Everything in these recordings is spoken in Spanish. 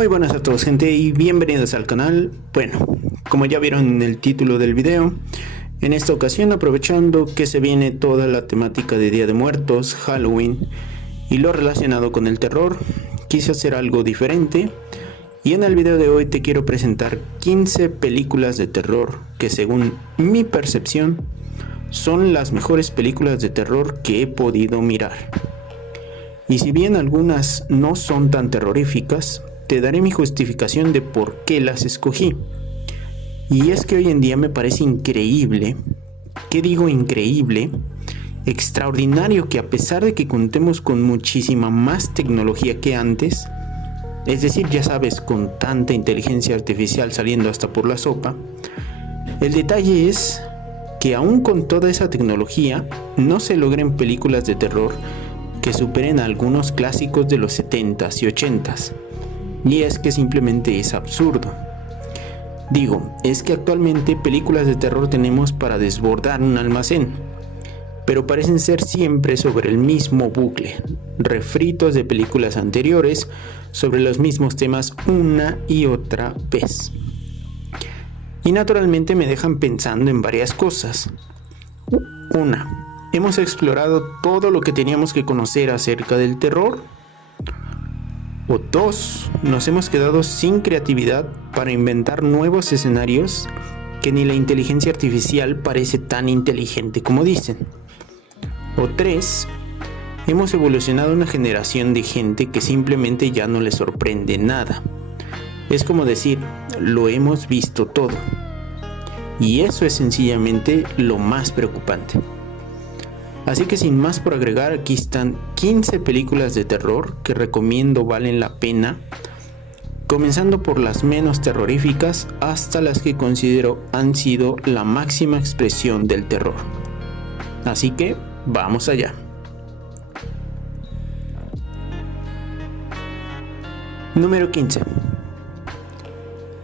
Muy buenas a todos, gente, y bienvenidos al canal. Bueno, como ya vieron en el título del video, en esta ocasión, aprovechando que se viene toda la temática de Día de Muertos, Halloween y lo relacionado con el terror, quise hacer algo diferente. Y en el video de hoy te quiero presentar 15 películas de terror que, según mi percepción, son las mejores películas de terror que he podido mirar. Y si bien algunas no son tan terroríficas, te daré mi justificación de por qué las escogí. Y es que hoy en día me parece increíble, ¿qué digo increíble? Extraordinario que, a pesar de que contemos con muchísima más tecnología que antes, es decir, ya sabes, con tanta inteligencia artificial saliendo hasta por la sopa, el detalle es que aún con toda esa tecnología no se logren películas de terror que superen a algunos clásicos de los 70s y 80s. Y es que simplemente es absurdo. Digo, es que actualmente películas de terror tenemos para desbordar un almacén, pero parecen ser siempre sobre el mismo bucle, refritos de películas anteriores sobre los mismos temas una y otra vez. Y naturalmente me dejan pensando en varias cosas. Una, ¿hemos explorado todo lo que teníamos que conocer acerca del terror? O dos, ¿nos hemos quedado sin creatividad para inventar nuevos escenarios que ni la inteligencia artificial parece tan inteligente como dicen? O tres, hemos evolucionado una generación de gente que simplemente ya no le sorprende nada. Es como decir, lo hemos visto todo. Y eso es sencillamente lo más preocupante. Así que sin más por agregar, aquí están 15 películas de terror que recomiendo valen la pena, comenzando por las menos terroríficas hasta las que considero han sido la máxima expresión del terror. Así que vamos allá. Número 15.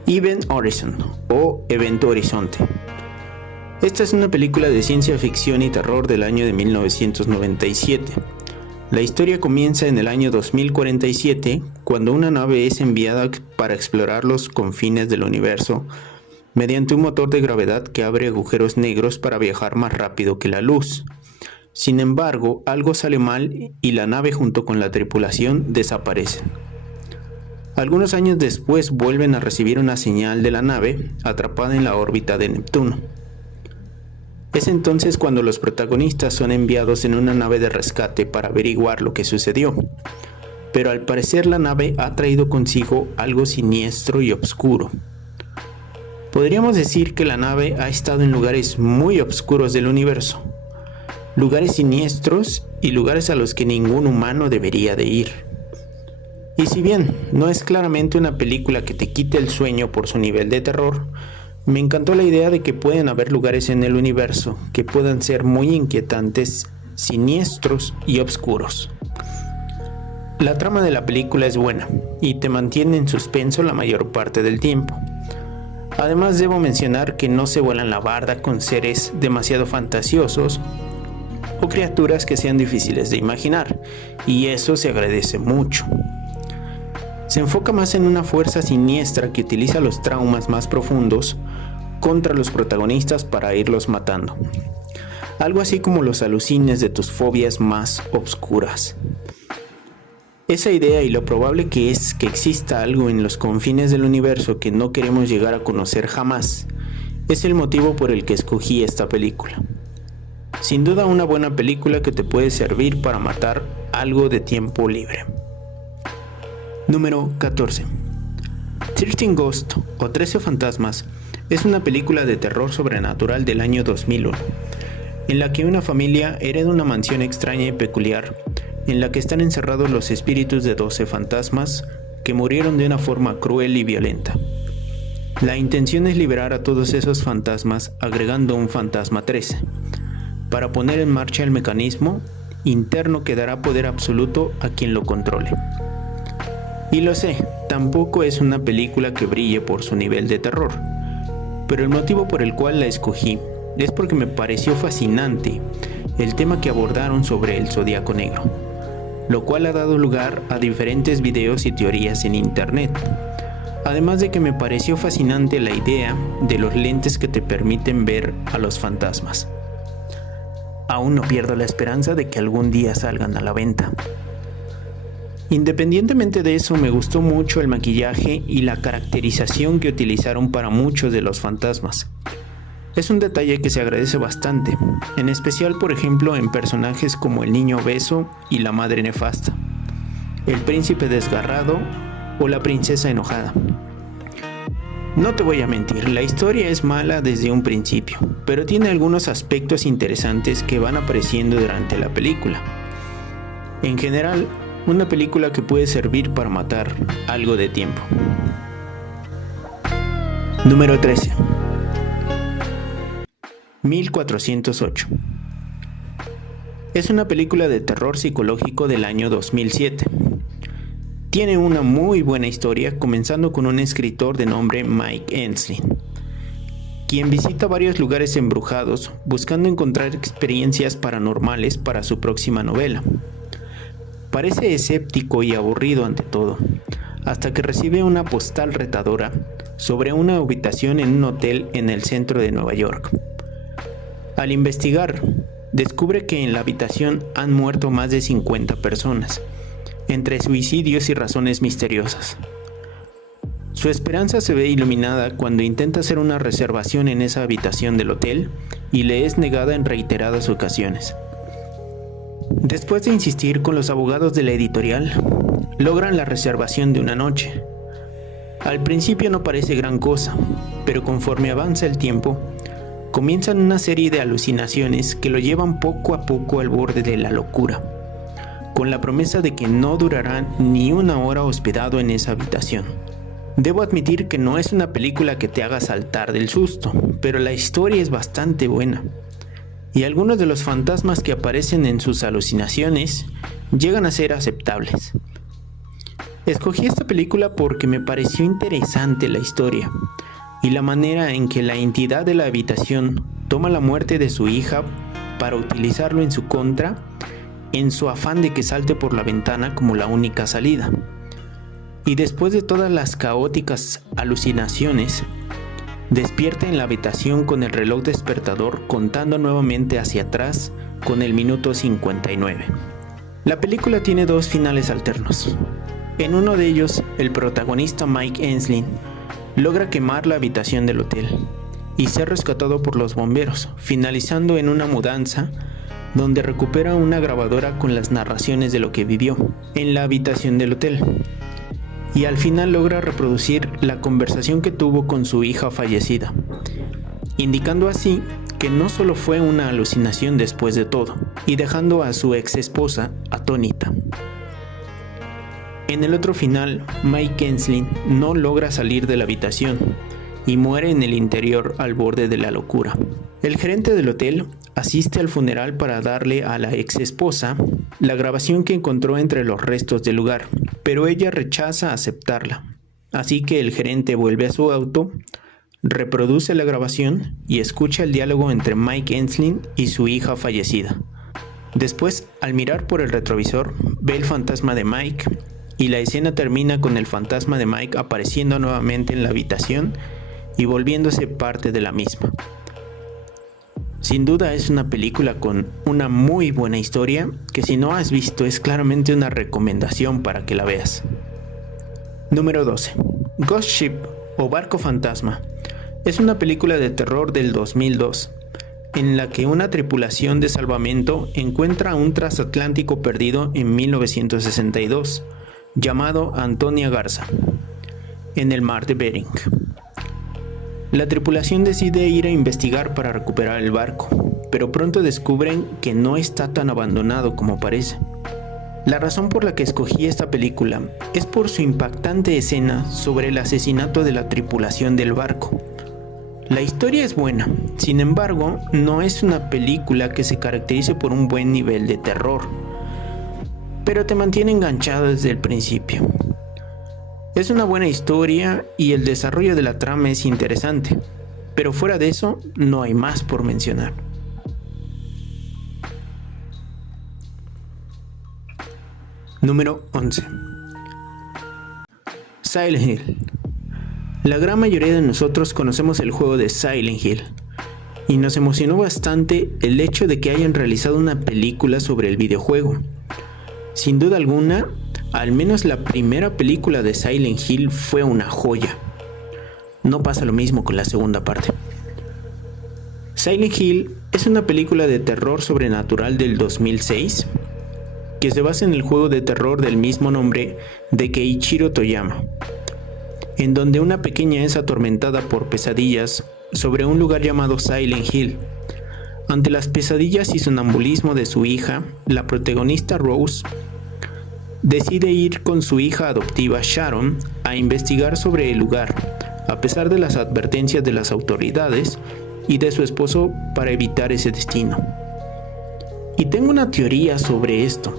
Event Horizon o Evento Horizonte. Esta es una película de ciencia ficción y terror del año de 1997. La historia comienza en el año 2047, cuando una nave es enviada para explorar los confines del universo mediante un motor de gravedad que abre agujeros negros para viajar más rápido que la luz. Sin embargo, algo sale mal y la nave junto con la tripulación desaparecen. Algunos años después vuelven a recibir una señal de la nave atrapada en la órbita de Neptuno. Es entonces cuando los protagonistas son enviados en una nave de rescate para averiguar lo que sucedió. Pero al parecer la nave ha traído consigo algo siniestro y oscuro. Podríamos decir que la nave ha estado en lugares muy oscuros del universo, lugares siniestros y lugares a los que ningún humano debería de ir. Y si bien no es claramente una película que te quite el sueño por su nivel de terror, me encantó la idea de que pueden haber lugares en el universo que puedan ser muy inquietantes, siniestros y oscuros. La trama de la película es buena y te mantiene en suspenso la mayor parte del tiempo. Además, debo mencionar que no se vuelan la barda con seres demasiado fantasiosos o criaturas que sean difíciles de imaginar, y eso se agradece mucho. Se enfoca más en una fuerza siniestra que utiliza los traumas más profundos contra los protagonistas para irlos matando. Algo así como los alucines de tus fobias más obscuras. Esa idea y lo probable que es que exista algo en los confines del universo que no queremos llegar a conocer jamás, es el motivo por el que escogí esta película. Sin duda una buena película que te puede servir para matar algo de tiempo libre. Número 14. 13 Ghosts o 13 Fantasmas es una película de terror sobrenatural del año 2001, en la que una familia hereda una mansión extraña y peculiar, en la que están encerrados los espíritus de 12 fantasmas que murieron de una forma cruel y violenta. La intención es liberar a todos esos fantasmas agregando un fantasma 13. Para poner en marcha el mecanismo interno que dará poder absoluto a quien lo controle. Y lo sé, tampoco es una película que brille por su nivel de terror, pero el motivo por el cual la escogí es porque me pareció fascinante el tema que abordaron sobre el Zodíaco Negro. lo cual ha dado lugar a diferentes videos y teorías en internet. Además de que me pareció fascinante la idea de los lentes que te permiten ver a los fantasmas. Aún no pierdo la esperanza de que algún día salgan a la venta. Independientemente de eso, me gustó mucho el maquillaje y la caracterización que utilizaron para muchos de los fantasmas. Es un detalle que se agradece bastante, en especial por ejemplo en personajes como el niño obeso y la madre nefasta, el príncipe desgarrado o la princesa enojada. No te voy a mentir, la historia es mala desde un principio, pero tiene algunos aspectos interesantes que van apareciendo durante la película. En general, una película que puede servir para matar algo de tiempo. Número 13. 1408. Es una película de terror psicológico del año 2007. Tiene una muy buena historia, comenzando con un escritor de nombre Mike Enslin, quien visita varios lugares embrujados buscando encontrar experiencias paranormales para su próxima novela. Parece escéptico y aburrido ante todo, hasta que recibe una postal retadora sobre una habitación en un hotel en el centro de Nueva York. Al investigar, descubre que en la habitación han muerto más de 50 personas, entre suicidios y razones misteriosas. Su esperanza se ve iluminada cuando intenta hacer una reservación en esa habitación del hotel y le es negada en reiteradas ocasiones. Después de insistir con los abogados de la editorial, logran la reservación de una noche. Al principio no parece gran cosa, pero conforme avanza el tiempo, comienzan una serie de alucinaciones que lo llevan poco a poco al borde de la locura, con la promesa de que no durará ni una hora hospedado en esa habitación. Debo admitir que no es una película que te haga saltar del susto, pero la historia es bastante buena, y algunos de los fantasmas que aparecen en sus alucinaciones llegan a ser aceptables. Escogí esta película porque me pareció interesante la historia, y la manera en que la entidad de la habitación toma la muerte de su hija para utilizarlo en su contra, en su afán de que salte por la ventana como la única salida. Y después de todas las caóticas alucinaciones, despierta en la habitación con el reloj despertador contando nuevamente hacia atrás con el minuto 59. La película tiene dos finales alternos. En uno de ellos, el protagonista Mike Enslin logra quemar la habitación del hotel y ser rescatado por los bomberos, finalizando en una mudanza donde recupera una grabadora con las narraciones de lo que vivió en la habitación del hotel. Y al final logra reproducir la conversación que tuvo con su hija fallecida, indicando así que no solo fue una alucinación después de todo, y dejando a su ex esposa atónita. En el otro final, Mike Enslin no logra salir de la habitación y muere en el interior al borde de la locura. El gerente del hotel asiste al funeral para darle a la ex esposa la grabación que encontró entre los restos del lugar, pero ella rechaza aceptarla. Así que el gerente vuelve a su auto, reproduce la grabación y escucha el diálogo entre Mike Enslin y su hija fallecida. Después, al mirar por el retrovisor, ve el fantasma de Mike y la escena termina con el fantasma de Mike apareciendo nuevamente en la habitación y volviéndose parte de la misma. Sin duda es una película con una muy buena historia que si no has visto es claramente una recomendación para que la veas. Número 12. Ghost Ship o Barco Fantasma es una película de terror del 2002 en la que una tripulación de salvamento encuentra un transatlántico perdido en 1962 llamado Antonia Garza en el mar de Bering. La tripulación decide ir a investigar para recuperar el barco, pero pronto descubren que no está tan abandonado como parece. La razón por la que escogí esta película es por su impactante escena sobre el asesinato de la tripulación del barco. La historia es buena, sin embargo, no es una película que se caracterice por un buen nivel de terror, pero te mantiene enganchado desde el principio. Es una buena historia y el desarrollo de la trama es interesante, pero fuera de eso no hay más por mencionar. Número 11. Silent Hill. La gran mayoría de nosotros conocemos el juego de Silent Hill, y nos emocionó bastante el hecho de que hayan realizado una película sobre el videojuego. Sin duda alguna, al menos la primera película de Silent Hill fue una joya. No pasa lo mismo con la segunda parte. Silent Hill es una película de terror sobrenatural del 2006 que se basa en el juego de terror del mismo nombre de Keiichiro Toyama, en donde una pequeña es atormentada por pesadillas sobre un lugar llamado Silent Hill. Ante las pesadillas y sonambulismo de su hija, la protagonista Rose decide ir con su hija adoptiva Sharon a investigar sobre el lugar, a pesar de las advertencias de las autoridades y de su esposo para evitar ese destino. Y tengo una teoría sobre esto.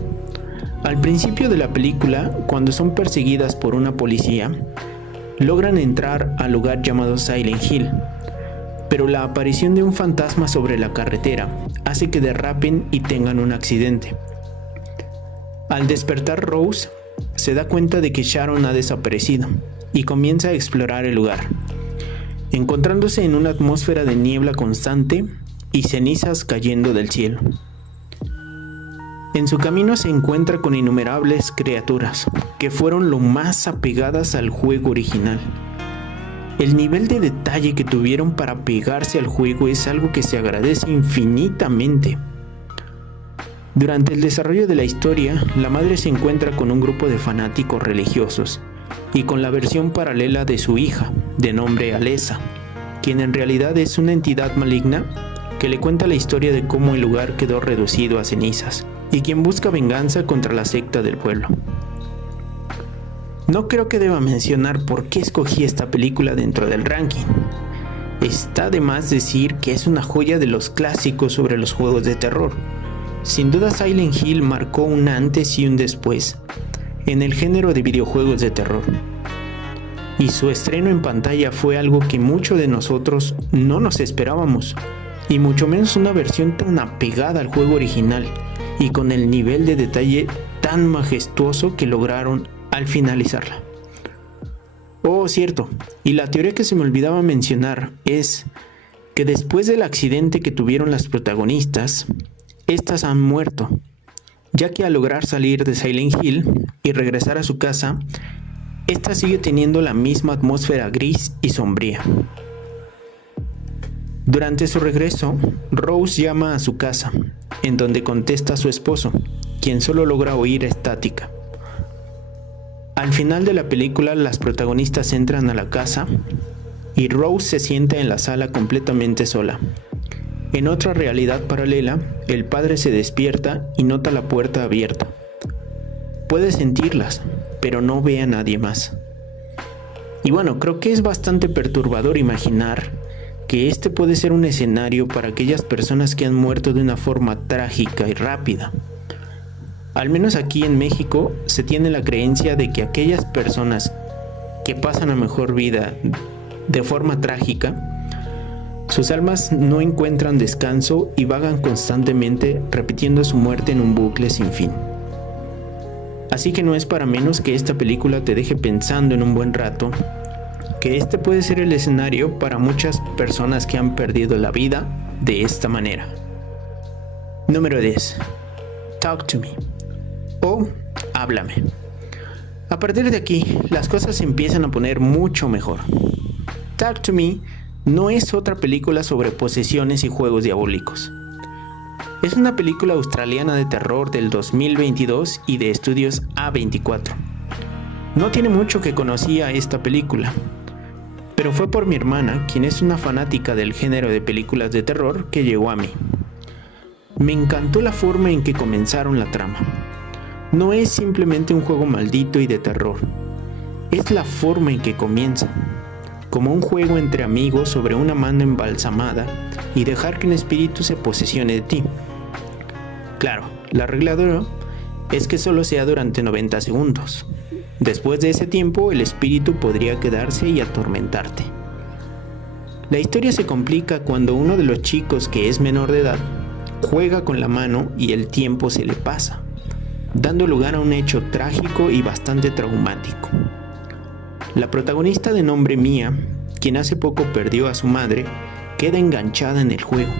Al principio de la película, cuando son perseguidas por una policía, logran entrar al lugar llamado Silent Hill, pero la aparición de un fantasma sobre la carretera hace que derrapen y tengan un accidente. Al despertar, Rose se da cuenta de que Sharon ha desaparecido y comienza a explorar el lugar, encontrándose en una atmósfera de niebla constante y cenizas cayendo del cielo. En su camino se encuentra con innumerables criaturas que fueron lo más apegadas al juego original. El nivel de detalle que tuvieron para pegarse al juego es algo que se agradece infinitamente. Durante el desarrollo de la historia, la madre se encuentra con un grupo de fanáticos religiosos y con la versión paralela de su hija, de nombre Alessa, quien en realidad es una entidad maligna que le cuenta la historia de cómo el lugar quedó reducido a cenizas y quien busca venganza contra la secta del pueblo. No creo que deba mencionar por qué escogí esta película dentro del ranking. Está de más decir que es una joya de los clásicos sobre los juegos de terror. Sin duda Silent Hill marcó un antes y un después en el género de videojuegos de terror. Y su estreno en pantalla fue algo que muchos de nosotros no nos esperábamos, y mucho menos una versión tan apegada al juego original y con el nivel de detalle tan majestuoso que lograron al finalizarla. Oh, cierto, y la teoría que se me olvidaba mencionar es que después del accidente que tuvieron las protagonistas, estas han muerto, ya que al lograr salir de Silent Hill y regresar a su casa, esta sigue teniendo la misma atmósfera gris y sombría. Durante su regreso, Rose llama a su casa, en donde contesta a su esposo, quien solo logra oír estática. Al final de la película, las protagonistas entran a la casa y Rose se sienta en la sala completamente sola. En otra realidad paralela, el padre se despierta y nota la puerta abierta. Puede sentirlas, pero no ve a nadie más. Y bueno, creo que es bastante perturbador imaginar que este puede ser un escenario para aquellas personas que han muerto de una forma trágica y rápida. Al menos aquí en México se tiene la creencia de que aquellas personas que pasan a mejor vida de forma trágica, sus almas no encuentran descanso y vagan constantemente repitiendo su muerte en un bucle sin fin. Así que no es para menos que esta película te deje pensando en un buen rato que este puede ser el escenario para muchas personas que han perdido la vida de esta manera. Número 10. Talk to Me o Háblame. A partir de aquí, las cosas se empiezan a poner mucho mejor. Talk to Me no es otra película sobre posesiones y juegos diabólicos. Es una película australiana de terror del 2022 y de estudios A24. No tiene mucho que conocía esta película, pero fue por mi hermana, quien es una fanática del género de películas de terror, que llegó a mí. Me encantó la forma en que comenzaron la trama. No es simplemente un juego maldito y de terror, es la forma en que comienza, como un juego entre amigos sobre una mano embalsamada y dejar que un espíritu se posesione de ti. Claro, la regla de oro es que solo sea durante 90 segundos. Después de ese tiempo, el espíritu podría quedarse y atormentarte. La historia se complica cuando uno de los chicos, que es menor de edad, juega con la mano y el tiempo se le pasa. dando lugar a un hecho trágico y bastante traumático. La protagonista de nombre Mia, quien hace poco perdió a su madre, queda enganchada en el juego,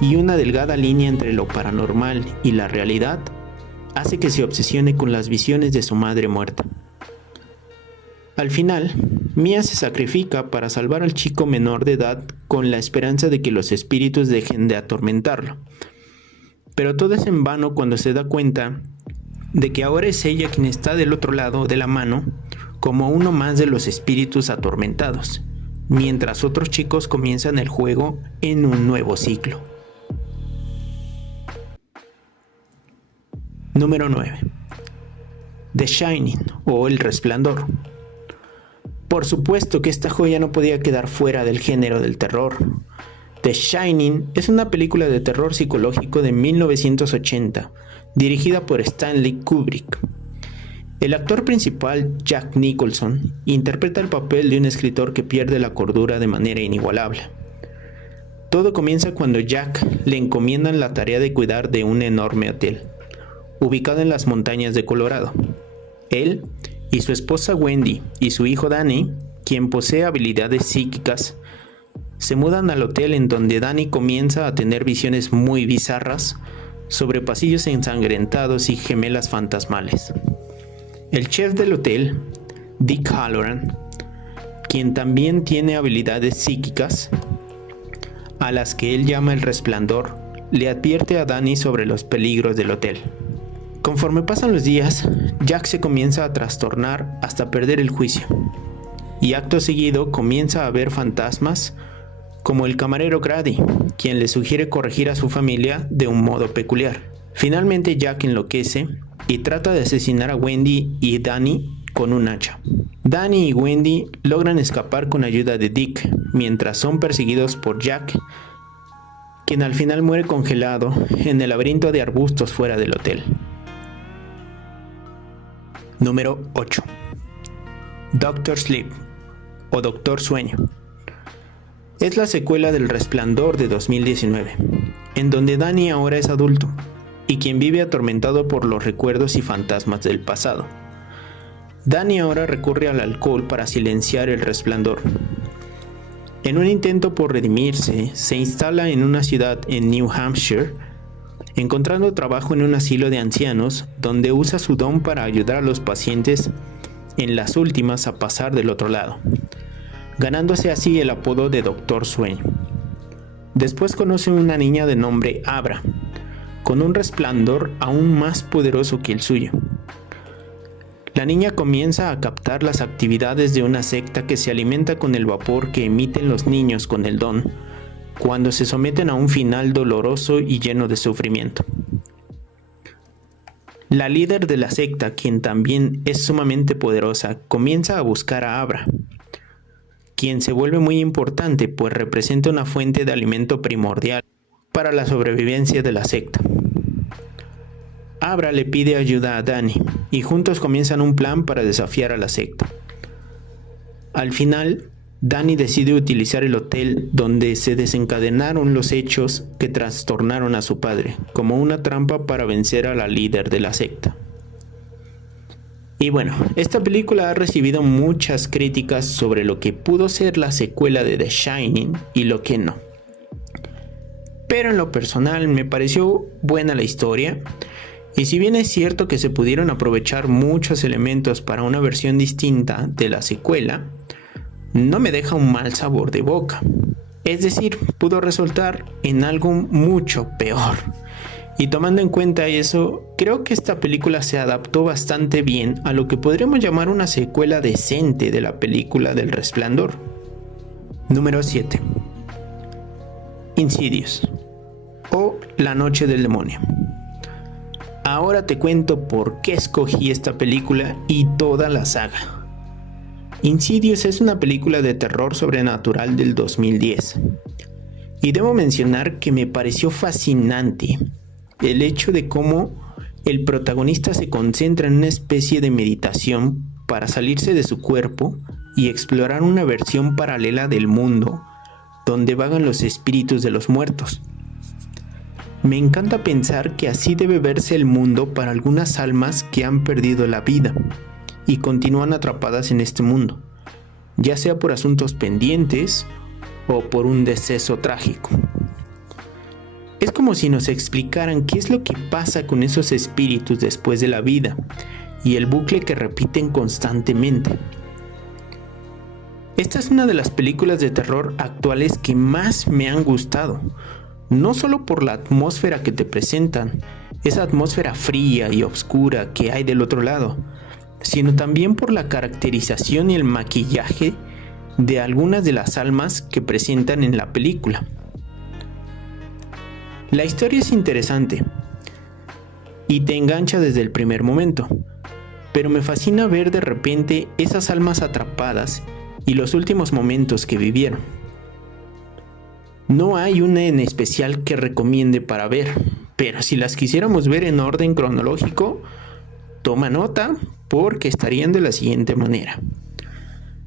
y una delgada línea entre lo paranormal y la realidad hace que se obsesione con las visiones de su madre muerta. Al final, Mia se sacrifica para salvar al chico menor de edad con la esperanza de que los espíritus dejen de atormentarlo. Pero todo es en vano cuando se da cuenta de que ahora es ella quien está del otro lado de la mano como uno más de los espíritus atormentados, mientras otros chicos comienzan el juego en un nuevo ciclo. Número 9. The Shining o El Resplandor. Por supuesto que esta joya no podía quedar fuera del género del terror. The Shining es una película de terror psicológico de 1980, dirigida por Stanley Kubrick. El actor principal, Jack Nicholson, interpreta el papel de un escritor que pierde la cordura de manera inigualable. Todo comienza cuando Jack le encomiendan la tarea de cuidar de un enorme hotel, ubicado en las montañas de Colorado. Él y su esposa Wendy y su hijo Danny, quien posee habilidades psíquicas, se mudan al hotel, en donde Danny comienza a tener visiones muy bizarras sobre pasillos ensangrentados y gemelas fantasmales. El chef del hotel, Dick Halloran, quien también tiene habilidades psíquicas, a las que él llama el Resplandor, le advierte a Danny sobre los peligros del hotel. Conforme pasan los días, Jack se comienza a trastornar hasta perder el juicio, y acto seguido comienza a ver fantasmas como el camarero Grady, quien le sugiere corregir a su familia de un modo peculiar. Finalmente Jack enloquece y trata de asesinar a Wendy y Danny con un hacha. Danny y Wendy logran escapar con ayuda de Dick, mientras son perseguidos por Jack, quien al final muere congelado en el laberinto de arbustos fuera del hotel. Número 8. Doctor Sleep o Doctor Sueño. Es la secuela del Resplandor de 2019, en donde Danny ahora es adulto y quien vive atormentado por los recuerdos y fantasmas del pasado. Danny ahora recurre al alcohol para silenciar el resplandor. En un intento por redimirse, se instala en una ciudad en New Hampshire, encontrando trabajo en un asilo de ancianos, donde usa su don para ayudar a los pacientes en las últimas a pasar del otro lado, ganándose así el apodo de Doctor Sueño. Después conoce a una niña de nombre Abra, con un resplandor aún más poderoso que el suyo. La niña comienza a captar las actividades de una secta que se alimenta con el vapor que emiten los niños con el don, cuando se someten a un final doloroso y lleno de sufrimiento. La líder de la secta, quien también es sumamente poderosa, comienza a buscar a Abra, quien se vuelve muy importante, pues representa una fuente de alimento primordial para la sobrevivencia de la secta. Abra le pide ayuda a Danny y juntos comienzan un plan para desafiar a la secta. Al final, Danny decide utilizar el hotel donde se desencadenaron los hechos que trastornaron a su padre como una trampa para vencer a la líder de la secta. Y bueno, esta película ha recibido muchas críticas sobre lo que pudo ser la secuela de The Shining y lo que no. Pero en lo personal me pareció buena la historia, y si bien es cierto que se pudieron aprovechar muchos elementos para una versión distinta de la secuela, no me deja un mal sabor de boca. Es decir, pudo resultar en algo mucho peor. Y tomando en cuenta eso, creo que esta película se adaptó bastante bien a lo que podríamos llamar una secuela decente de la película del Resplandor. Número 7. Insidious o La Noche del Demonio. Ahora te cuento por qué escogí esta película y toda la saga. Insidious es una película de terror sobrenatural del 2010. Y debo mencionar que me pareció fascinante el hecho de cómo el protagonista se concentra en una especie de meditación para salirse de su cuerpo y explorar una versión paralela del mundo donde vagan los espíritus de los muertos. Me encanta pensar que así debe verse el mundo para algunas almas que han perdido la vida y continúan atrapadas en este mundo, ya sea por asuntos pendientes o por un deceso trágico. Es como si nos explicaran qué es lo que pasa con esos espíritus después de la vida y el bucle que repiten constantemente. Esta es una de las películas de terror actuales que más me han gustado, no solo por la atmósfera que te presentan, esa atmósfera fría y oscura que hay del otro lado, sino también por la caracterización y el maquillaje de algunas de las almas que presentan en la película. La historia es interesante y te engancha desde el primer momento, pero me fascina ver de repente esas almas atrapadas y los últimos momentos que vivieron. No hay una en especial que recomiende para ver, pero si las quisiéramos ver en orden cronológico, toma nota porque estarían de la siguiente manera.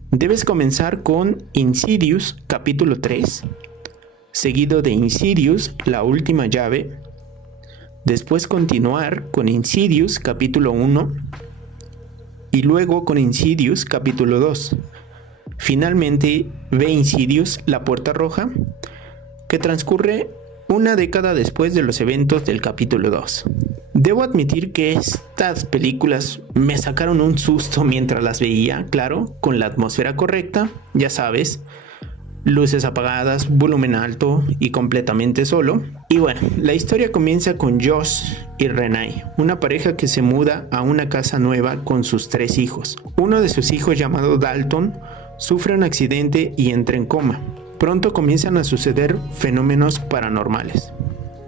Debes comenzar con Insidious capítulo 3, seguido de Insidious, la última llave, después continuar con Insidious capítulo 1 y luego con Insidious capítulo 2. Finalmente ve Insidious, la puerta roja, que transcurre una década después de los eventos del capítulo 2. Debo admitir que estas películas me sacaron un susto mientras las veía, claro, con la atmósfera correcta, ya sabes, luces apagadas, volumen alto y completamente solo. Y bueno, la historia comienza con Josh y Renee, una pareja que se muda a una casa nueva con sus 3 hijos. Uno de sus hijos, llamado Dalton, sufre un accidente y entra en coma. Pronto comienzan a suceder fenómenos paranormales.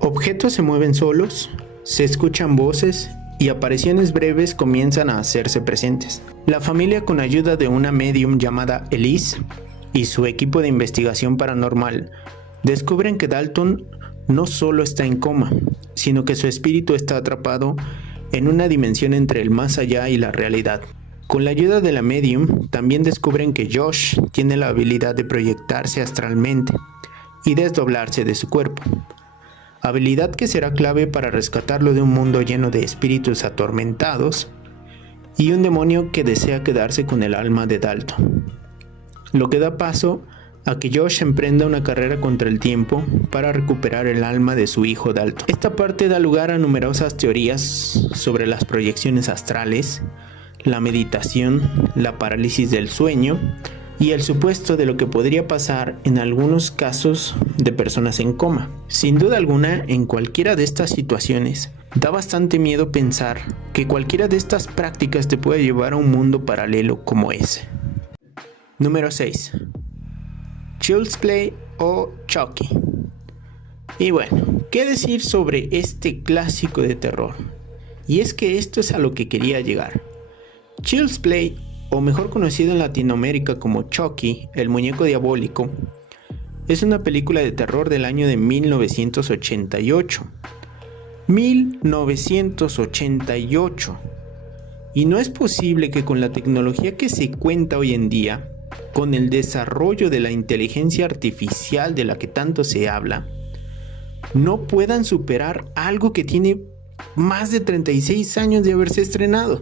Objetos se mueven solos, se escuchan voces y apariciones breves comienzan a hacerse presentes. La familia, con ayuda de una medium llamada Elise y su equipo de investigación paranormal, descubren que Dalton no solo está en coma, sino que su espíritu está atrapado en una dimensión entre el más allá y la realidad. Con la ayuda de la medium, también descubren que Josh tiene la habilidad de proyectarse astralmente y desdoblarse de su cuerpo, habilidad que será clave para rescatarlo de un mundo lleno de espíritus atormentados y un demonio que desea quedarse con el alma de Dalton, lo que da paso a que Josh emprenda una carrera contra el tiempo para recuperar el alma de su hijo Dalton. Esta parte da lugar a numerosas teorías sobre las proyecciones astrales, la meditación, la parálisis del sueño y el supuesto de lo que podría pasar en algunos casos de personas en coma. Sin duda alguna, en cualquiera de estas situaciones, da bastante miedo pensar que cualquiera de estas prácticas te puede llevar a un mundo paralelo como ese. Número 6. Child's Play o Chucky. Y bueno, ¿qué decir sobre este clásico de terror? Y es que esto es a lo que quería llegar. Child's Play, o mejor conocido en Latinoamérica como Chucky, el muñeco diabólico, es una película de terror del año de 1988. 1988. Y no es posible que con la tecnología que se cuenta hoy en día, con el desarrollo de la inteligencia artificial de la que tanto se habla, no puedan superar algo que tiene más de 36 años de haberse estrenado.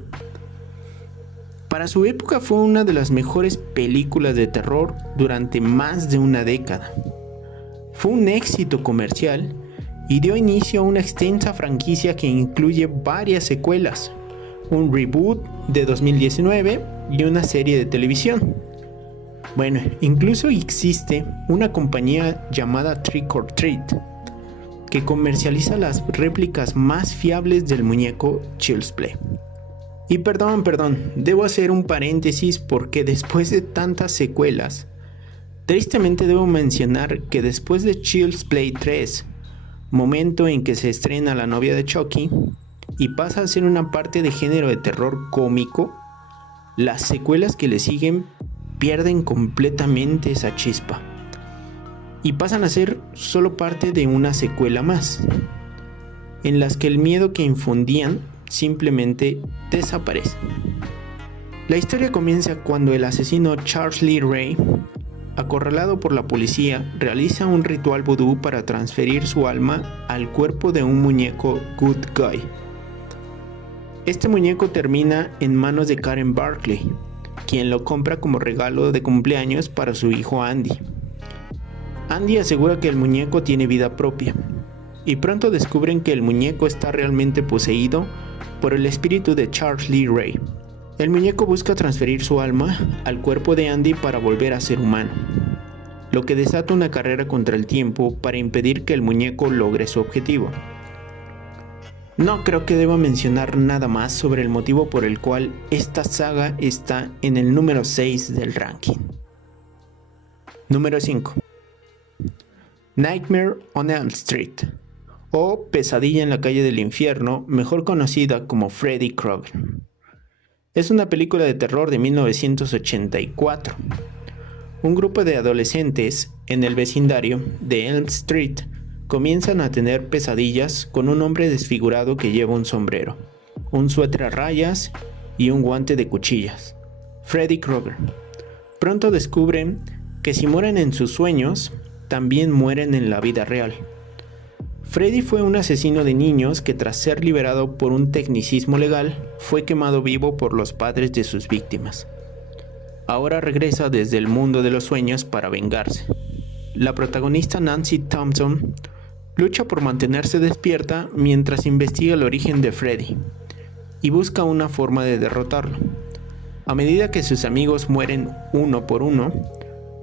Para su época fue una de las mejores películas de terror durante más de una década. Fue un éxito comercial y dio inicio a una extensa franquicia que incluye varias secuelas, un reboot de 2019 y una serie de televisión. Bueno, incluso existe una compañía llamada Trick or Treat que comercializa las réplicas más fiables del muñeco Child's Play. Y perdón, debo hacer un paréntesis porque después de tantas secuelas, tristemente debo mencionar que después de Child's Play 3, momento en que se estrena La novia de Chucky y pasa a ser una parte de género de terror cómico, las secuelas que le siguen pierden completamente esa chispa y pasan a ser solo parte de una secuela más, en las que el miedo que infundían simplemente desaparece. La historia comienza cuando el asesino Charles Lee Ray acorralado por la policía, realiza un ritual vudú para transferir su alma al cuerpo de un muñeco Good Guy. Este muñeco termina en manos de Karen Barkley, quien lo compra como regalo de cumpleaños para su hijo Andy. Andy asegura que el muñeco tiene vida propia, y pronto descubren que el muñeco está realmente poseído por el espíritu de Charles Lee Ray. El muñeco busca transferir su alma al cuerpo de Andy para volver a ser humano, lo que desata una carrera contra el tiempo para impedir que el muñeco logre su objetivo. No creo que deba mencionar nada más sobre el motivo por el cual esta saga está en el número 6 del ranking. Número 5. Nightmare on Elm Street, o Pesadilla en la calle del infierno, mejor conocida como Freddy Krueger. Es una película de terror de 1984. Un grupo de adolescentes en el vecindario de Elm Street comienzan a tener pesadillas con un hombre desfigurado que lleva un sombrero, un suéter a rayas y un guante de cuchillas. Freddy Krueger. Pronto descubren que si mueren en sus sueños, también mueren en la vida real. Freddy fue un asesino de niños que, tras ser liberado por un tecnicismo legal, fue quemado vivo por los padres de sus víctimas. Ahora regresa desde el mundo de los sueños para vengarse. La protagonista Nancy Thompson lucha por mantenerse despierta mientras investiga el origen de Freddy y busca una forma de derrotarlo. A medida que sus amigos mueren uno por uno,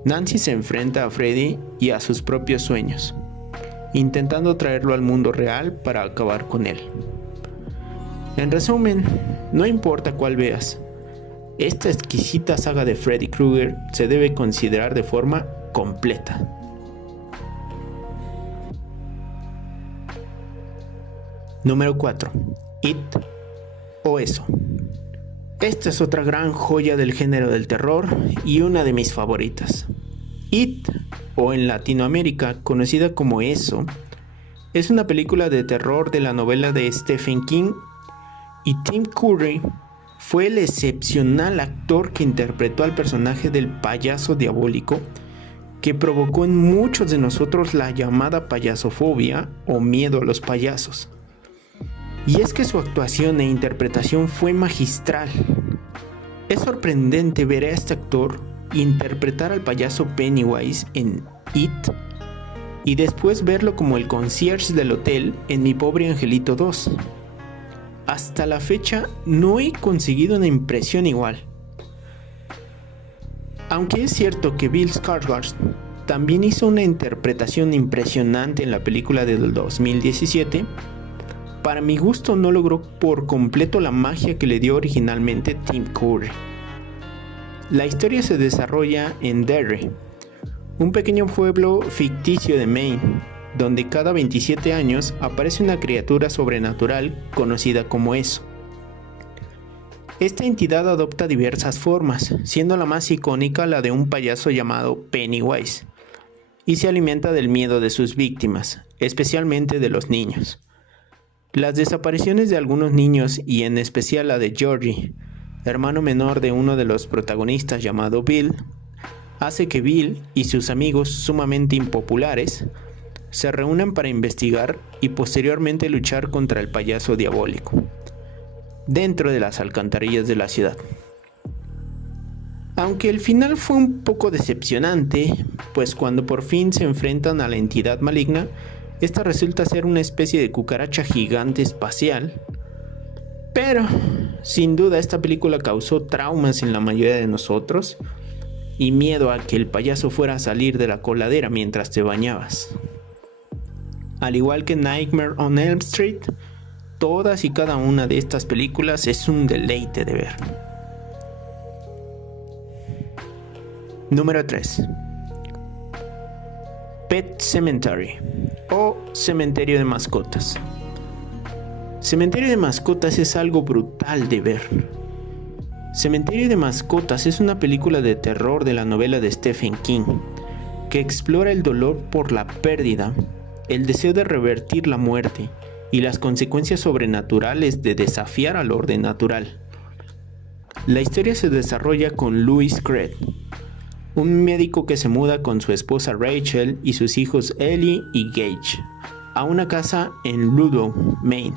Nancy se enfrenta a Freddy y a sus propios sueños, intentando traerlo al mundo real para acabar con él. En resumen, no importa cuál veas, esta exquisita saga de Freddy Krueger se debe considerar de forma completa. Número 4. It o Eso. Esta es otra gran joya del género del terror y una de mis favoritas. It, o en Latinoamérica conocida como Eso, es una película de terror de la novela de Stephen King, y Tim Curry fue el excepcional actor que interpretó al personaje del payaso diabólico, que provocó en muchos de nosotros la llamada payasofobia o miedo a los payasos. Y es que su actuación e interpretación fue magistral. Es sorprendente ver a este actor interpretar al payaso Pennywise en It y después verlo como el concierge del hotel en Mi Pobre Angelito 2. Hasta la fecha no he conseguido una impresión igual. Aunque es cierto que Bill Skarsgård también hizo una interpretación impresionante en la película del 2017, para mi gusto no logró por completo la magia que le dio originalmente Tim Curry. La historia se desarrolla en Derry, un pequeño pueblo ficticio de Maine, donde cada 27 años aparece una criatura sobrenatural conocida como Eso. Esta entidad adopta diversas formas, siendo la más icónica la de un payaso llamado Pennywise, y se alimenta del miedo de sus víctimas, especialmente de los niños. Las desapariciones de algunos niños, y en especial la de Georgie, hermano menor de uno de los protagonistas llamado Bill, hace que Bill y sus amigos sumamente impopulares se reúnan para investigar y posteriormente luchar contra el payaso diabólico dentro de las alcantarillas de la ciudad. Aunque el final fue un poco decepcionante, pues cuando por fin se enfrentan a la entidad maligna, esta resulta ser una especie de cucaracha gigante espacial. Pero, sin duda, esta película causó traumas en la mayoría de nosotros y miedo a que el payaso fuera a salir de la coladera mientras te bañabas. Al igual que Nightmare on Elm Street, todas y cada una de estas películas es un deleite de ver. Número 3. Pet Sematary, o Cementerio de Mascotas. Cementerio de Mascotas es algo brutal de ver. Cementerio de Mascotas es una película de terror de la novela de Stephen King, que explora el dolor por la pérdida, el deseo de revertir la muerte y las consecuencias sobrenaturales de desafiar al orden natural. La historia se desarrolla con Louis Creed, un médico que se muda con su esposa Rachel y sus hijos Ellie y Gage a una casa en Ludlow, Maine.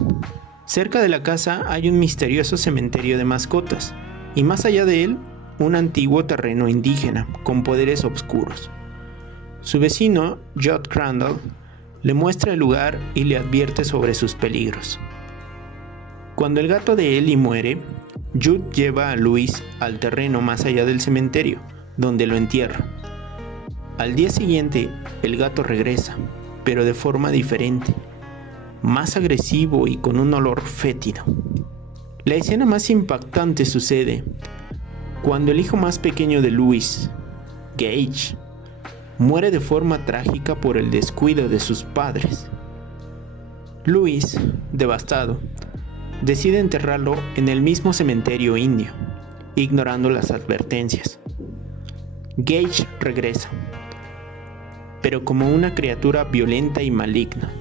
Cerca de la casa hay un misterioso cementerio de mascotas y más allá de él, un antiguo terreno indígena con poderes oscuros. Su vecino, Judd Crandall, le muestra el lugar y le advierte sobre sus peligros. Cuando el gato de Ellie muere, Judd lleva a Louis al terreno más allá del cementerio, donde lo entierra. Al día siguiente, el gato regresa, pero de forma diferente, más agresivo y con un olor fétido. La escena más impactante sucede cuando el hijo más pequeño de Louis, Gage, muere de forma trágica por el descuido de sus padres. Louis, devastado, decide enterrarlo en el mismo cementerio indio, ignorando las advertencias. Gage regresa, pero como una criatura violenta y maligna.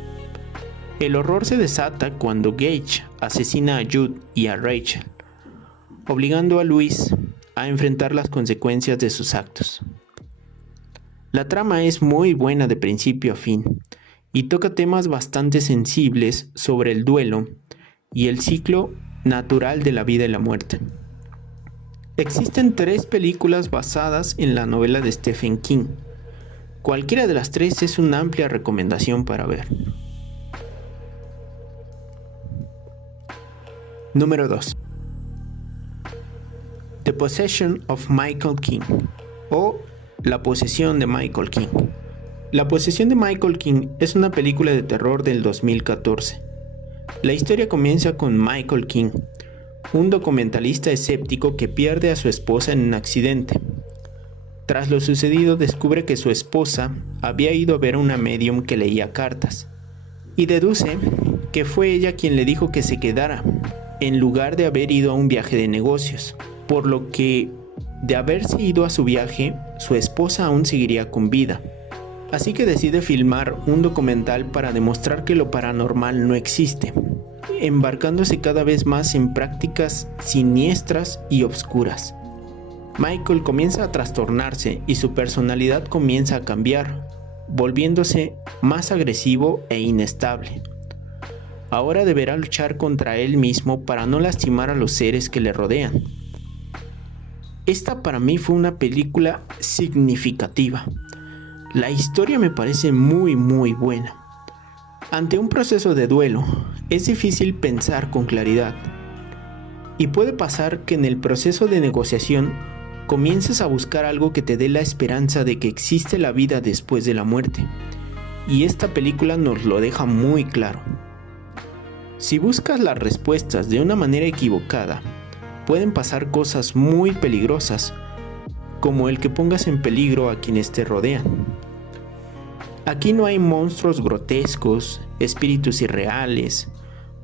El horror se desata cuando Gage asesina a Judd y a Rachel, obligando a Louis a enfrentar las consecuencias de sus actos. La trama es muy buena de principio a fin y toca temas bastante sensibles sobre el duelo y el ciclo natural de la vida y la muerte. Existen 3 películas basadas en la novela de Stephen King. Cualquiera de las 3 es una amplia recomendación para ver. Número 2. The Possession of Michael King, o La posesión de Michael King. La posesión de Michael King es una película de terror del 2014. La historia comienza con Michael King, un documentalista escéptico que pierde a su esposa en un accidente. Tras lo sucedido, descubre que su esposa había ido a ver a una medium que leía cartas y deduce que fue ella quien le dijo que se quedara, en lugar de haber ido a un viaje de negocios, por lo que, de haberse ido a su viaje, su esposa aún seguiría con vida. Así que decide filmar un documental para demostrar que lo paranormal no existe, embarcándose cada vez más en prácticas siniestras y obscuras. Michael comienza a trastornarse y su personalidad comienza a cambiar, volviéndose más agresivo e inestable. Ahora deberá luchar contra él mismo para no lastimar a los seres que le rodean. Esta para mí fue una película significativa. La historia me parece muy buena. Ante un proceso de duelo, es difícil pensar con claridad. Y puede pasar que en el proceso de negociación comiences a buscar algo que te dé la esperanza de que existe la vida después de la muerte. Y esta película nos lo deja muy claro. Si buscas las respuestas de una manera equivocada, pueden pasar cosas muy peligrosas, como el que pongas en peligro a quienes te rodean. Aquí no hay monstruos grotescos, espíritus irreales,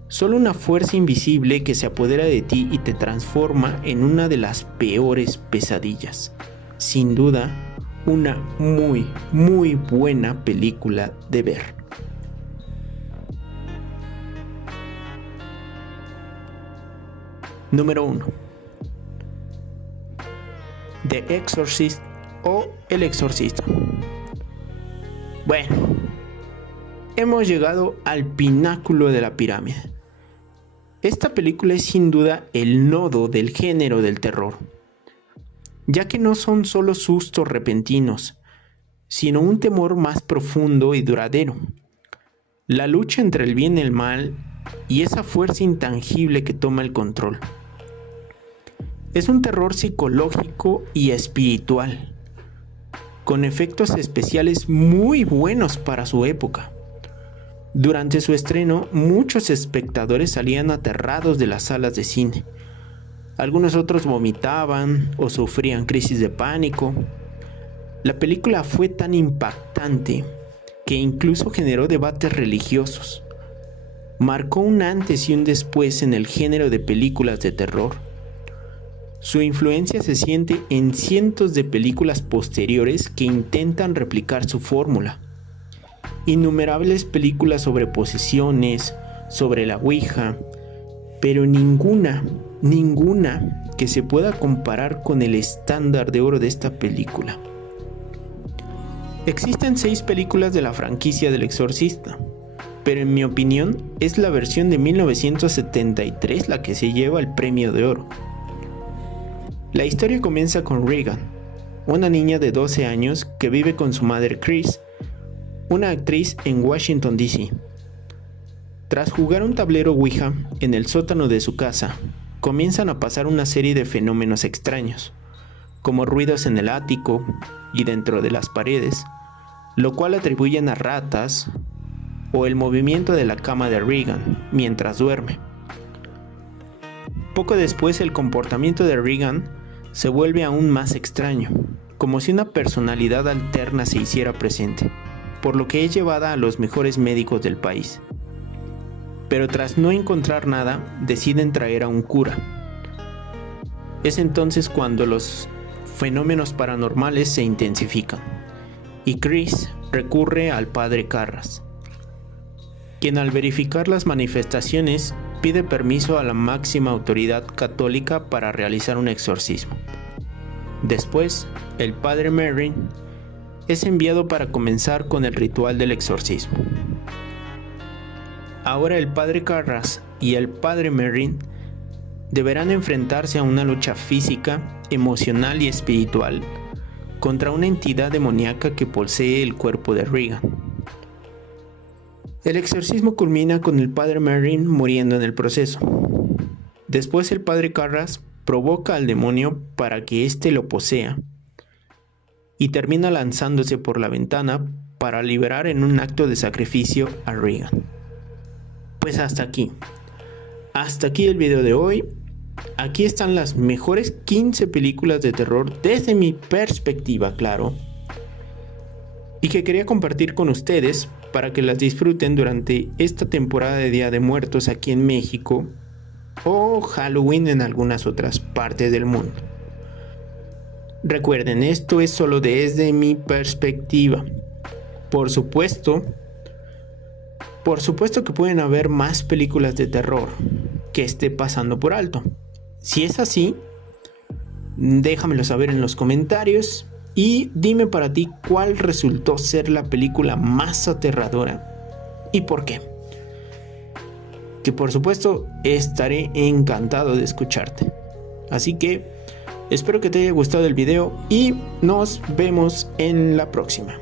solo una fuerza invisible que se apodera de ti y te transforma en una de las peores pesadillas. Sin duda, una muy buena película de ver. Número 1. The Exorcist o El Exorcista. Bueno, hemos llegado al pináculo de la pirámide. Esta película es sin duda el nodo del género del terror, ya que no son solo sustos repentinos, sino un temor más profundo y duradero. La lucha entre el bien y el mal y esa fuerza intangible que toma el control. Es un terror psicológico y espiritual, con efectos especiales muy buenos para su época. Durante su estreno, muchos espectadores salían aterrados de las salas de cine. Algunos otros vomitaban o sufrían crisis de pánico. La película fue tan impactante que incluso generó debates religiosos. Marcó un antes y un después en el género de películas de terror. Su influencia se siente en cientos de películas posteriores que intentan replicar su fórmula. Innumerables películas sobre posesiones, sobre la Ouija, pero ninguna que se pueda comparar con el estándar de oro de esta película. Existen 6 películas de la franquicia del Exorcista, pero en mi opinión es la versión de 1973 la que se lleva el premio de oro. La historia comienza con Regan, una niña de 12 años que vive con su madre Chris, una actriz en Washington DC. Tras jugar un tablero Ouija en el sótano de su casa, comienzan a pasar una serie de fenómenos extraños, como ruidos en el ático y dentro de las paredes, lo cual atribuyen a ratas o el movimiento de la cama de Regan mientras duerme. Poco después el comportamiento de Regan se vuelve aún más extraño, como si una personalidad alterna se hiciera presente, por lo que es llevada a los mejores médicos del país. Pero tras no encontrar nada, deciden traer a un cura. Es entonces cuando los fenómenos paranormales se intensifican, y Chris recurre al padre Karras, quien al verificar las manifestaciones pide permiso a la máxima autoridad católica para realizar un exorcismo. Después, el padre Merrin es enviado para comenzar con el ritual del exorcismo. Ahora el padre Karras y el padre Merrin deberán enfrentarse a una lucha física, emocional y espiritual contra una entidad demoníaca que posee el cuerpo de Regan. El exorcismo culmina con el padre Merrin muriendo en el proceso. Después el padre Karras provoca al demonio para que éste lo posea y termina lanzándose por la ventana para liberar en un acto de sacrificio a Regan. Pues hasta aquí el video de hoy. Aquí están las mejores 15 películas de terror desde mi perspectiva, claro, y que quería compartir con ustedes para que las disfruten durante esta temporada de Día de Muertos aquí en México o Halloween en algunas otras partes del mundo. Recuerden, esto es solo desde mi perspectiva. Por supuesto que pueden haber más películas de terror que esté pasando por alto. Si es así, déjamelo saber en los comentarios y dime para ti cuál resultó ser la película más aterradora y por qué. Que por supuesto estaré encantado de escucharte. Así que espero que te haya gustado el video y nos vemos en la próxima.